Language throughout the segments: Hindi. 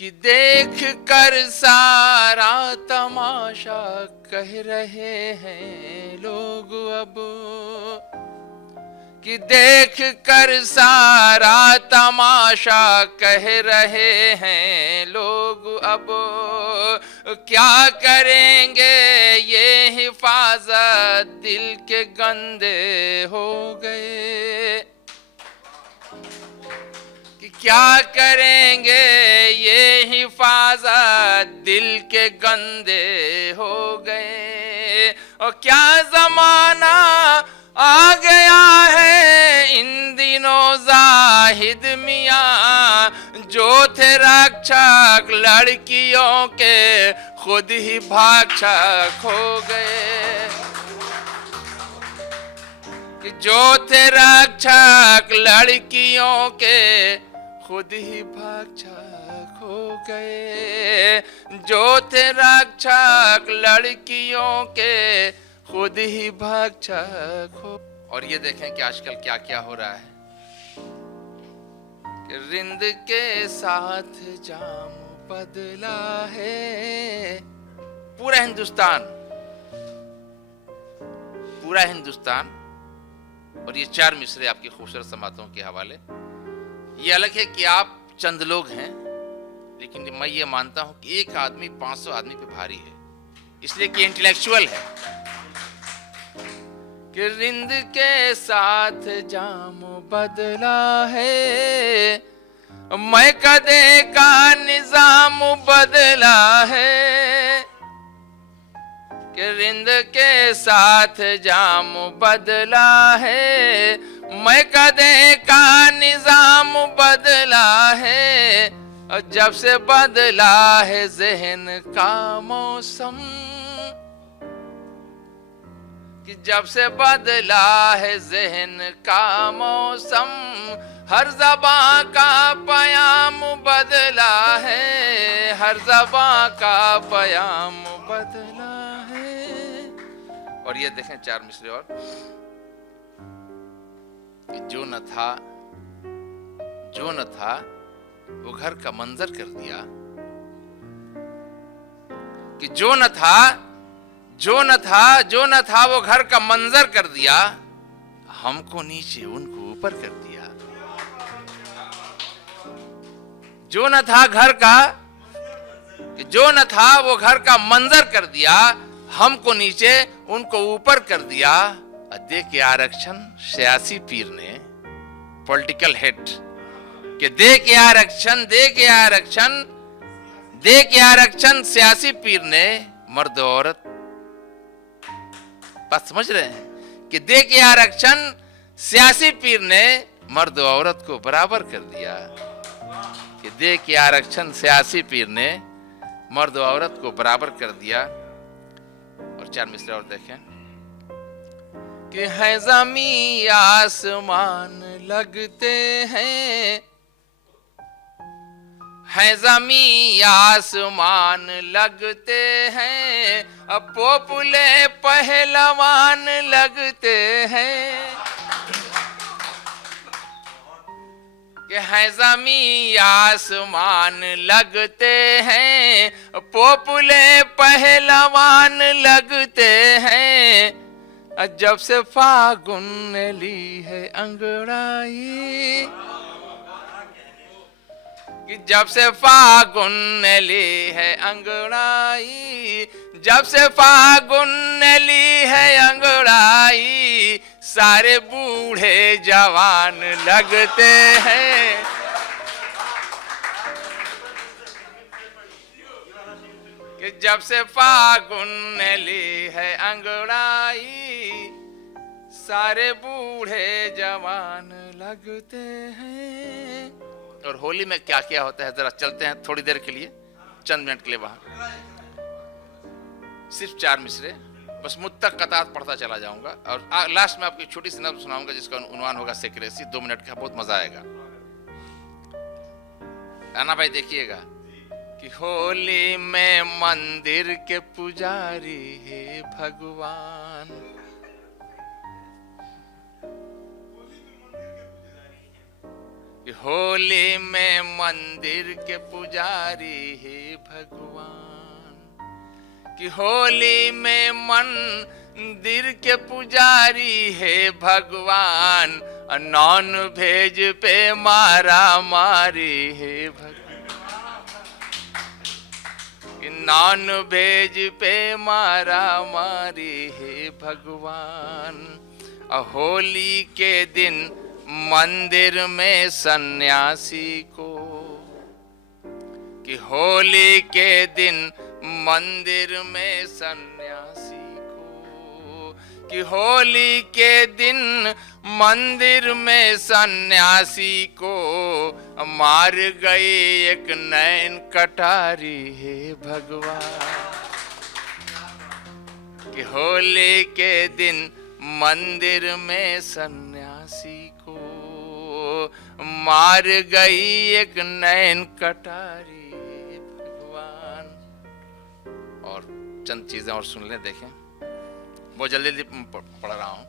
कि देख कर सारा तमाशा कह रहे हैं लोग अब, कि देख कर सारा तमाशा कह रहे हैं लोग अब, क्या करेंगे ये हिफाजत दिल के गंदे हो गए, कि क्या करेंगे ये हिफाजत दिल के गंदे हो गए। और क्या जमाना आ गया है इन दिनों जाहिद मियाँ, जो थे रक्षक लड़कियों के खुद ही भाक्षक हो गए, कि जो थे रक्षक लड़कियों के खुद ही भक्षक हो गए, जो थे रक्षक लड़कियों के खुद ही भक्षक हो। और ये देखें कि आजकल क्या क्या हो रहा है, कि रिंद के साथ जाम बदला है। पूरा हिंदुस्तान और ये 4 मिसरे आपकी खूबसूरत समातों के हवाले। ये अलग है कि आप चंद लोग हैं, लेकिन मैं ये मानता हूं कि एक आदमी 500 आदमी पे भारी है, इसलिए कि इंटेलेक्चुअल है। कि रिंद के साथ जाम बदला है, मैं कदे का निजाम बदला है, कि रिंद के साथ जाम बदला है, मैं कदे का निजाम बदला है। और जब से बदला है ज़हन का मौसम, कि जब से बदला है ज़हन का मौसम, हर ज़बां का पयाम बदला है, हर ज़बां का पयाम बदला है। और ये देखें 4 मिसरे और, कि जो न था वो घर का मंजर कर दिया, कि जो न था वो घर का मंजर कर दिया, हमको नीचे उनको ऊपर कर दिया। जो न था घर का, कि जो न था वो घर का मंजर कर दिया, हमको नीचे उनको ऊपर कर दिया। दे के आरक्षण सियासी पीर ने, पॉलिटिकल हेड, कि दे के आरक्षण सियासी पीर ने मर्द औरत, बात समझ रहे हैं, कि दे के आरक्षण सियासी पीर ने मर्द औरत को बराबर कर दिया, कि दे के आरक्षण सियासी पीर ने मर्द औरत को बराबर कर दिया। और 4 मिसरे और देखें, कि है ज़मीं आसमान लगते हैं, है ज़मीं आसमान लगते हैं, अब पोपुले पहलवान लगते हैं, कि है ज़मीं आसमान लगते हैं, पोपुले पहलवान लगते हैं। जब से फागुन ने ली है अंगड़ाई, कि जब से फागुन ने ली है अंगड़ाई, जब से फागुन ने ली है अंगड़ाई, सारे बूढ़े जवान लगते हैं, कि जब से फागुन ने ली है अंगड़ाई, सारे बूढ़े जवान लगते हैं। और होली में क्या क्या होता है, जरा चलते हैं थोड़ी देर के लिए, चंद मिनट के लिए वहां। सिर्फ 4 मिसरे, बस मुझ तक कतार पढ़ता चला जाऊंगा, और लास्ट में आपकी छोटी सी नज़्म सुनाऊंगा जिसका उन्वान होगा सेक्रेसी। 2 मिनट का बहुत मजा आएगा। आना भाई देखिएगा, कि होली में मंदिर के पुजारी है भगवान, कि होली में मंदिर के पुजारी है भगवान, कि होली में मंदिर के पुजारी है भगवान, नॉन भेज पे मारा मारी है भगवान, कि नॉन भेज पे मारा मारी है भगवान। होली के दिन मंदिर में सन्यासी को, कि होली के दिन मंदिर में सन्यासी को, कि होली के दिन मंदिर में सन्यासी को मार गई एक नैन कटारी है भगवान, कि होली के दिन मंदिर में सन्यासी को मार गई एक नैन कटारी है भगवान। और चंद चीजें और सुन लें, देखें, बहुत जल्दी जल्दी पढ़ रहा हूं।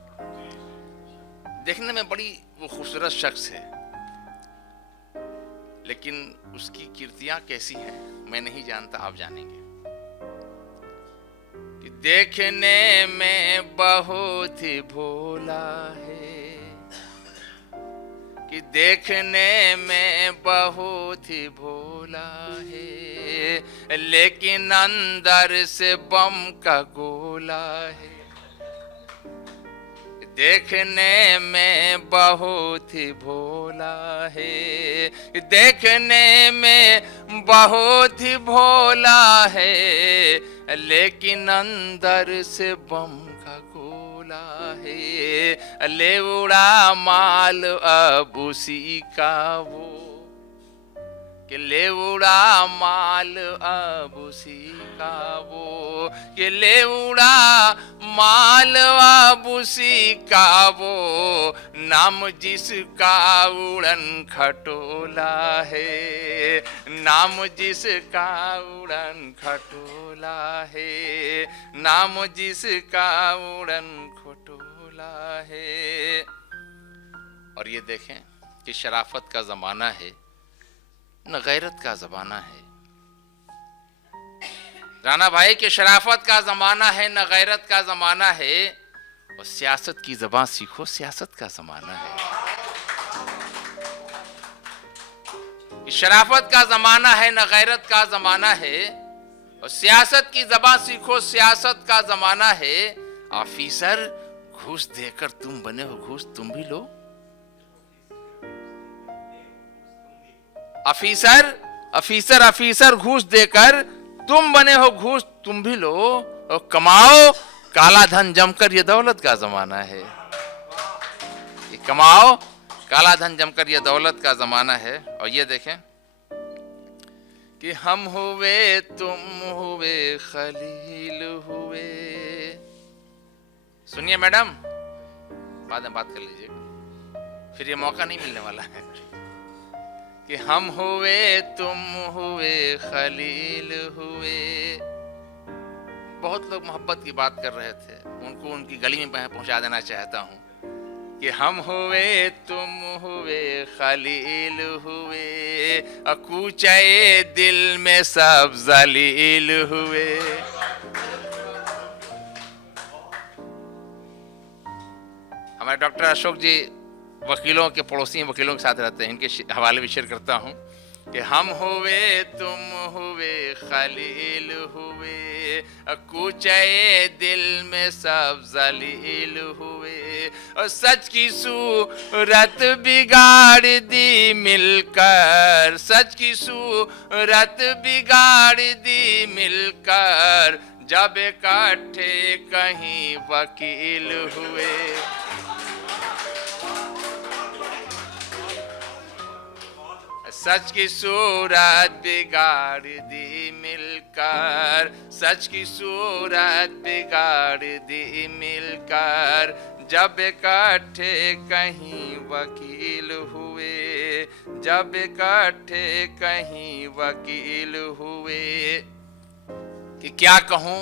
देखने में बड़ी वो खूबसूरत शख्स है, लेकिन उसकी कीर्तियां कैसी हैं मैं नहीं जानता, आप जानेंगे। कि देखने में बहुत ही भोला है, कि देखने में बहुत ही भोला है, लेकिन अंदर से बम का गोला है। देखने में बहुत ही भोला है, देखने में बहुत ही भोला है, लेकिन अंदर से बम का गोला है। ले उड़ा माल अब उसी का वो, कि ले उड़ा माल अब उसी का वो, कि ले उड़ा माल अब उसी का वो, नाम जिसका उड़न खटोला है, नाम जिसका उड़न खटोला है, नाम जिसका उड़न खटोला है। और ये देखें कि शराफत का जमाना है न गैरत का जमाना है। राणा भाई के शराफत का जमाना है न गैरत का जमाना है, और सियासत की ज़बान सीखो, सियासत का जमाना है। शराफत का जमाना है न गैरत का जमाना है, और सियासत की ज़बान सीखो, सियासत का जमाना है। ऑफिसर घूस देकर तुम बने हो घूस तुम भी लो, ऑफिसर ऑफिसर ऑफिसर घूस देकर तुम बने हो घूस तुम भी लो, और कमाओ काला धन जमकर, ये दौलत का जमाना है। ये कमाओ काला धन जमकर, ये दौलत का जमाना है। और ये देखें कि हम हुए तुम हुए खलील हुए। सुनिए मैडम, बाद में बात कर लीजिए, फिर ये मौका नहीं मिलने वाला है। कि हम हुए तुम हुए खलील हुए। बहुत लोग मोहब्बत की बात कर रहे थे, उनको उनकी गली में पहुंचा देना चाहता हूं कि हम हुए तुम हुए खलील हुए, कूचे दिल में सब जलील हुए। हमारे डॉक्टर अशोक जी वकीलों के पड़ोसी वकीलों के साथ रहते हैं, इनके हवाले भी शेयर करता हूँ कि हम हुए तुम हुए खलील हुए, कूचे दिल में सब जलील हुए, और सच की सूरत बिगाड़ दी मिलकर, सच की सूरत बिगाड़ दी मिलकर, जब इकट्ठे कहीं वकील हुए। सच की सूरत बिगाड़ दी मिलकर, सच की सूरत बिगाड़ दी मिलकर, जब इकट्ठे कहीं वकील हुए, जब इकट्ठे कहीं वकील हुए। कि क्या कहूं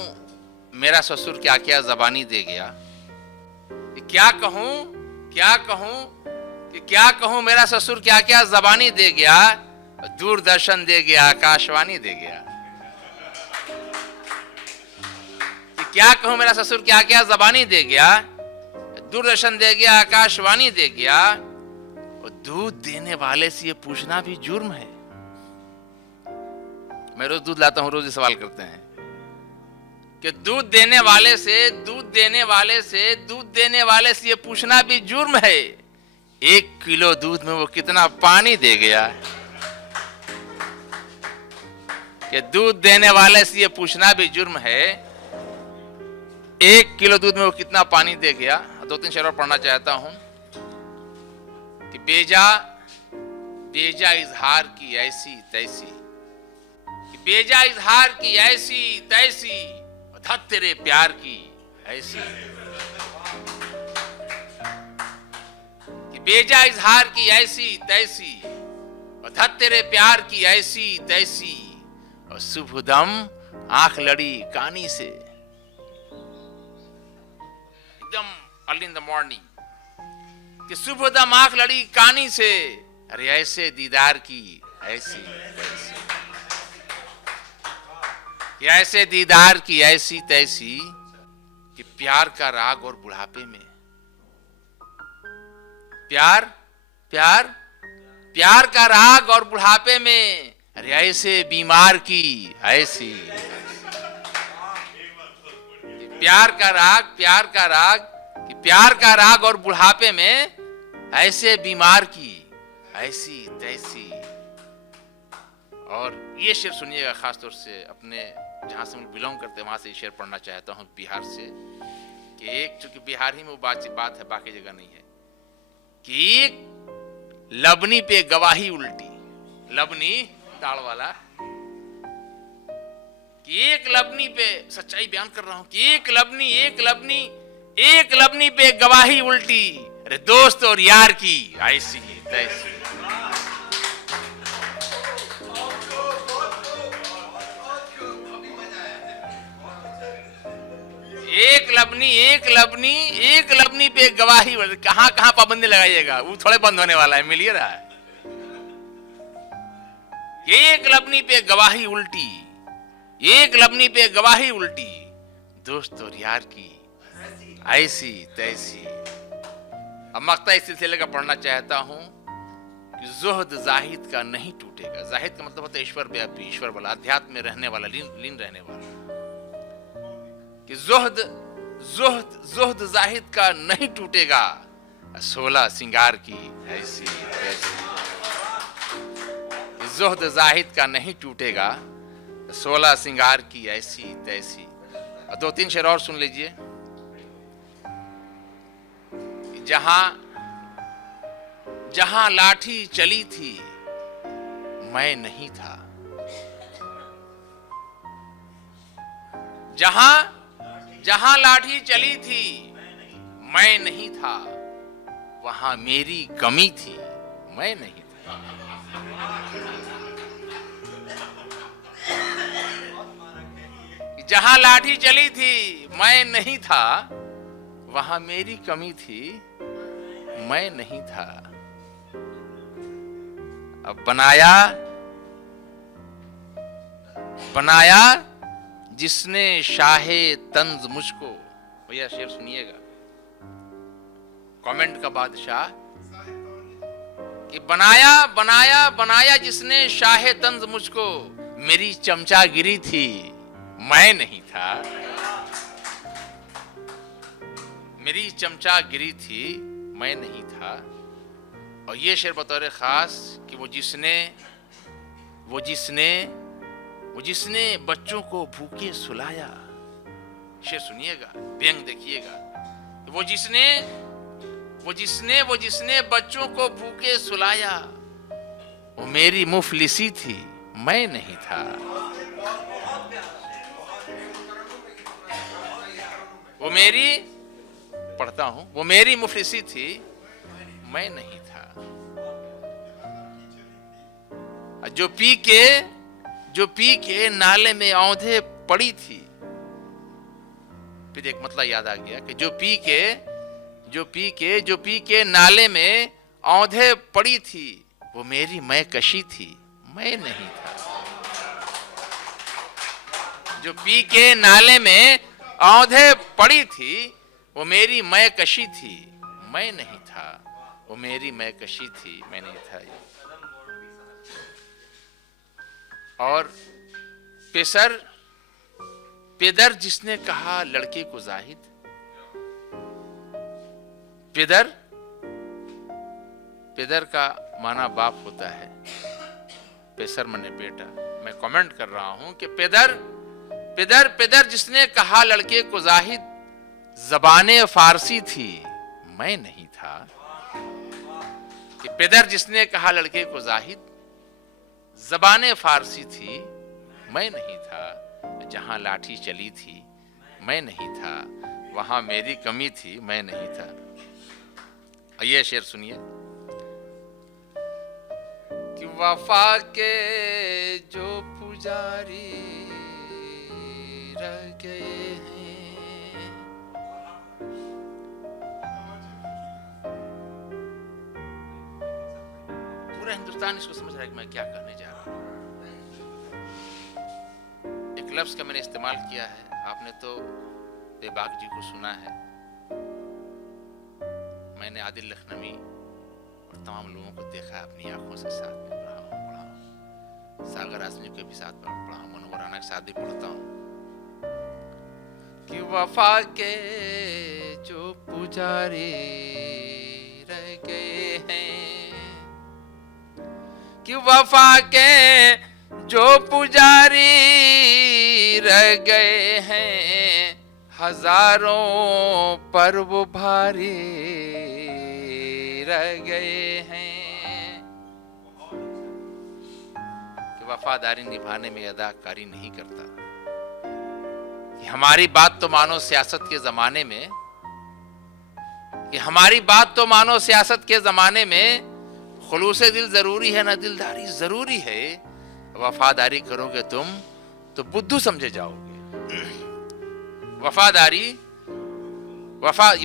मेरा ससुर क्या क्या जबानी दे गया, क्या कहूं कि क्या कहूं मेरा ससुर क्या क्या जबानी दे गया, दूरदर्शन दे गया, आकाशवाणी दे गया। कि क्या कहूं मेरा ससुर क्या क्या जबानी दे गया, दूरदर्शन दे गया, आकाशवाणी दे गया। और दूध देने वाले से ये पूछना भी जुर्म है। मैं रोज दूध लाता हूं, रोज ये सवाल करते हैं कि दूध देने वाले से, दूध देने वाले से, दूध देने वाले से ये पूछना भी जुर्म है 1 किलो दूध में वो कितना पानी दे गया। कि दूध देने वाले से ये पूछना भी जुर्म है 1 किलो दूध में वो कितना पानी दे गया। 2-3 शेर और पढ़ना चाहता हूं कि बेजा बेजा इजहार की ऐसी तैसी, कि बेजा इजहार की ऐसी तैसी, धत तेरे प्यार की ऐसी। कि बेजा इजहार की ऐसी तैसी, धत तेरे प्यार की ऐसी तैसी। और सुबहदम आंख लड़ी कानी से, एकदम अर्ली इन द मॉर्निंग, कि सुबहदम आंख लड़ी कानी से। अरे ऐसे दीदार की ऐसी तैसी, कि ऐसे दीदार की ऐसी तैसी, कि प्यार का राग और बुढ़ापे में, प्यार प्यार प्यार का राग और बुढ़ापे में। अरे ऐसे बीमार की ऐसी, प्यार का राग, प्यार का राग, कि प्यार का राग और बुढ़ापे में ऐसे बीमार की ऐसी तैसी। और ये शेर सुनिएगा, खासतौर से अपने जहां से हम बिलोंग करते हैं वहां से ये शेर पढ़ना चाहता हूं, बिहार से। कि एक, चूंकि बिहार ही में वो बात है, बाकी जगह नहीं है, कि एक लबनी पे गवाही उल्टी, लबनी दाल वाला, कि एक लबनी पे, सच्चाई बयान कर रहा हूं, कि एक लबनी पे गवाही उल्टी। अरे दोस्त और यार की ऐसी तैसी। एक लबनी पे गवाही। कहां कहां पाबंदी लगाइएगा, वो थोड़े बंद होने वाला है, मिलिए रहा है। एक लबनी पे गवाही उल्टी, एक लबनी पे गवाही उल्टी, दोस्त और यार की ऐसी तैसी। अब मक्ता इस सिलसिले का पढ़ना चाहता हूं कि जोहद जाहिद का नहीं टूटेगा। जाहिद का मतलब होता है ईश्वर व्यापी, ईश्वर वाला, अध्यात्म में रहने वाला, लीन रहने वाला। कि जोहद जाहिद का नहीं टूटेगा, 16 सिंगार की ऐसी तैसी। जोहद जाहिद का नहीं टूटेगा, 16 सिंगार की ऐसी तैसी। 2-3 शेर और सुन लीजिए। जहां लाठी चली थी मैं नहीं था, जहां लाठी चली थी मैं नहीं था, वहां मेरी कमी थी मैं नहीं था। जहां लाठी चली थी मैं नहीं था, वहां मेरी कमी थी मैं नहीं था। अब बनाया जिसने शाहे तंज मुझको। भैया शेर सुनिएगा, कमेंट का बादशाह, कि बनाया जिसने शाहे तंज मुझको। मेरी चमचागिरी थी मैं नहीं था, मेरी चमचागिरी थी मैं नहीं था। और ये शेर बतौर खास कि वो जिसने बच्चों को भूखे सुलाया। शेर सुनिएगा, व्यंग देखिएगा। वो जिसने बच्चों को भूखे सुलाया, वो मेरी मुफलिसी थी मैं नहीं था। वो मेरी मुफलिसी थी मैं नहीं था। जो पी के नाले में औंधे पड़ी थी। फिर एक मतलब याद आ गया कि जो पी के नाले में औंधे पड़ी थी वो मेरी मैं कशी थी, मैं नहीं था। जो पी के नाले में औंधे पड़ी थी वो मेरी मैं कशी थी, मैं नहीं था। वो मेरी मैं कशी थी, मैं नहीं था। और पेदर जिसने कहा लड़के को जाहिद, पेदर का माना बाप होता है, पेसर मने बेटा। मैं कमेंट कर रहा हूं कि पेदर जिसने कहा लड़के को जाहिद, ज़बाने फारसी थी मैं नहीं था। कि पेदर जिसने कहा लड़के को जाहिद, ज़बाने फारसी थी मैं नहीं था। जहां लाठी चली थी मैं नहीं था, वहां मेरी कमी थी मैं नहीं था। ये शेर सुनिए कि वफा के जो पुजारी रह गए हैं, पूरा हिंदुस्तान इसको समझ रहा है कि मैं क्या कहने जा रहा हूं। एक लफ्ज का मैंने इस्तेमाल किया है, आपने तो बेबाक जी को सुना है। मैंने आदिल लखनवी और तमाम लोगों को देखा है अपनी आंखों से, साथ में पढ़ा हूं। सागर आजमी को भी साथ पढ़ा हूं, मनोहर राणा के साथ भी पढ़ता हूं। कि वफा के जो पुजारी रह गए हैं, कि वफा के जो पुजारी रह गए हैं, हजारों पर वो भारी रह गए हैं। कि वफादारी निभाने में अदाकारी नहीं करता। कि हमारी बात तो मानो सियासत के जमाने में, कि हमारी बात तो मानो सियासत के जमाने में, खुलूसे दिल जरूरी है ना दिलदारी जरूरी है। वफादारी करोगे तुम तो बुद्धू समझे जाओगे।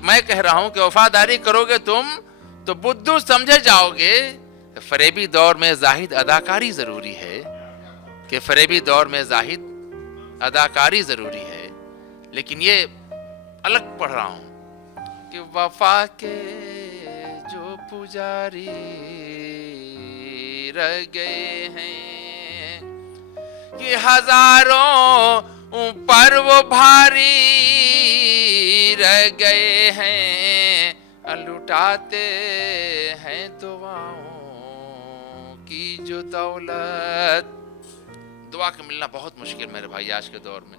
मैं कह रहा हूं कि वफादारी करोगे तुम तो बुद्धू समझे जाओगे। फरेबी दौर में जाहिद अदाकारी जरूरी है, कि फरेबी दौर में जाहिद अदाकारी जरूरी है। लेकिन ये अलग पढ़ रहा हूं कि वफा के जो पुजारी रह गए हैं, कि हजारों पर वो भारी रह गए हैं। लुटाते हैं दुआओं की जो दौलत। दुआ का मिलना बहुत मुश्किल मेरे भाई आज के दौर में।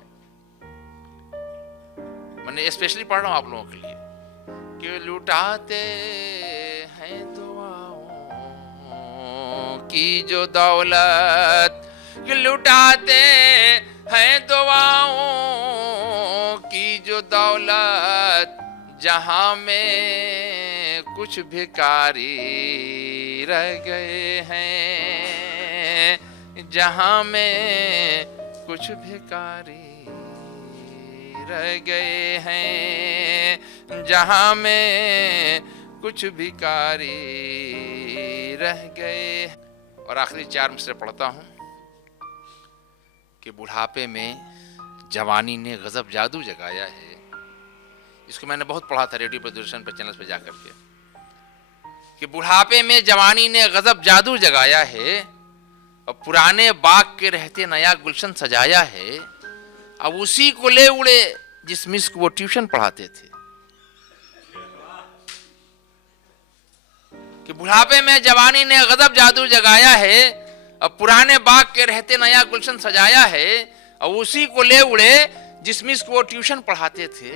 मैंने स्पेशली पढ़ रहा हूं आप लोगों के लिए कि लुटाते हैं दुआओं की जो दौलत, कि लुटाते हैं दुआओं की जो दौलत। जहां में कुछ भिखारी रह गए हैं, जहां में कुछ भिखारी रह गए हैं, जहां में कुछ भिखारी रह गए। और आखिरी 4 मिसरे पढ़ता हूं कि बुढ़ापे में जवानी ने गजब जादू जगाया है। इसको मैंने बहुत पढ़ा था रेडियो पर, दूरदर्शन पर, चैनल पर जाकर के, कि बुढ़ापे में जवानी ने गजब जादू जगाया है। और पुराने बाग के रहते नया गुलशन सजाया है। अब उसी को ले उड़े जिस मिस को वो ट्यूशन पढ़ाते थे। कि बुढ़ापे में जवानी ने गजब जादू जगाया है, अब पुराने बाग के रहते नया गुलशन सजाया है। और उसी को ले उड़े जिस मिस को वो ट्यूशन पढ़ाते थे।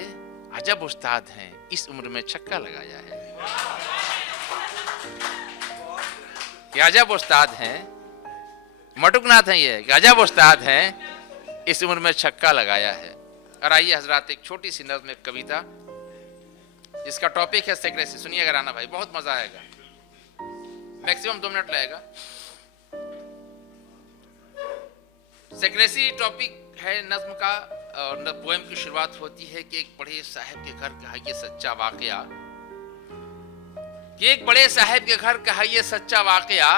अजब उस्ताद हैं, इस उम्र में छक्का लगाया है। कि अजब उस्ताद हैं, मटुकनाथ हैं ये, कि अजब उस्ताद हैं, इस उम्र में छक्का लगाया है। और आइए हजरात, एक छोटी सी नज़्म, एक कविता जिसका टॉपिक है सेक्रेसी। सुनिएगा राना भाई, बहुत मजा आएगा। मैक्सिमम 2 मिनट लगेगा। सेक्रेसी टॉपिक है नज्म का। और पोएम की शुरुआत होती है कि एक बड़े साहब के घर का है ये सच्चा वाकया कि एक बड़े साहब के घर का है ये सच्चा वाकया।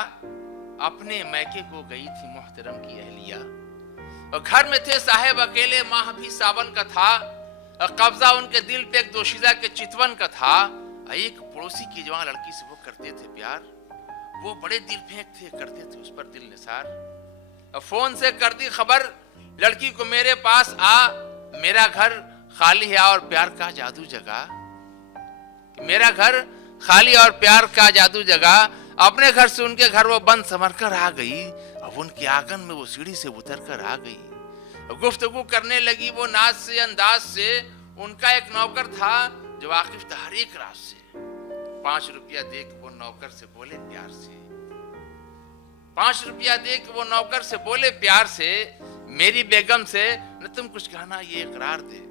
अपने मैके को गई थी मोहतरम की अहलिया, और घर में थे साहब अकेले, माह भी सावन का था, और कब्जा उनके दिल पे एक दोशीदा के चितवन का था। एक पड़ोसी की जवान लड़की से वो करते थे प्यार, वो बड़े दिल फेंक थे, करते थे उस पर दिल निसार। अब फोन से कर दी खबर लड़की को, मेरे पास आ, मेरा घर खाली है और प्यार का जादू जगा। मेरा घर खाली और प्यार का जादू जगा। अपने घर से उनके घर वो बंद संभर कर आ गई। अब उनके आंगन में वो सीढ़ी से उतर कर आ गई। गुफ्तगू करने लगी वो नाज से अंदाज से। उनका एक नौकर था जो वाकिफ था हर एक राज से। 5 रुपया दे के वो नौकर से बोले प्यार से, 5 रुपया दे के वो नौकर से बोले प्यार से, मेरी बेगम से न तुम कुछ कहना ये इकरार दे,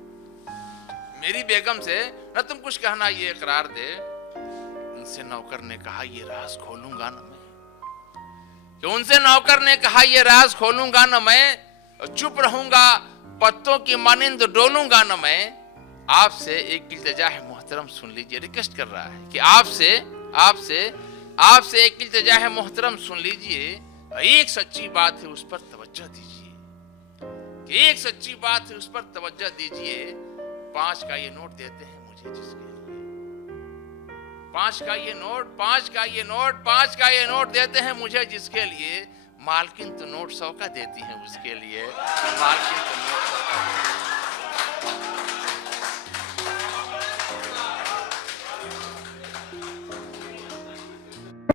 मेरी बेगम से न तुम कुछ कहना ये इकरार दे। उनसे नौकर ने कहा ये राज खोलूंगा न मैं, कि उनसे नौकर ने कहा ये राज खोलूंगा न मैं, चुप रहूंगा पत्तों की मानिंद डोलूंगा न मैं। आपसे एक इल्तिजा है मोहतरम सुन लीजिए, रिक्वेस्ट कर रहा है कि आपसे एक इल्तिजा है मोहतरम सुन लीजिए। एक सच्ची बात है उस पर तवज्जो दीजिए, कि एक सच्ची बात है उस पर तवज्जो दीजिए। 5 का ये नोट देते हैं मुझे जिसके लिए, 5 का ये नोट, 5 का ये नोट, 5 का ये नोट देते हैं मुझे जिसके लिए, मालकिन तो नोट 100 का देती है उसके लिए, मालकिन तो नोट 100 का।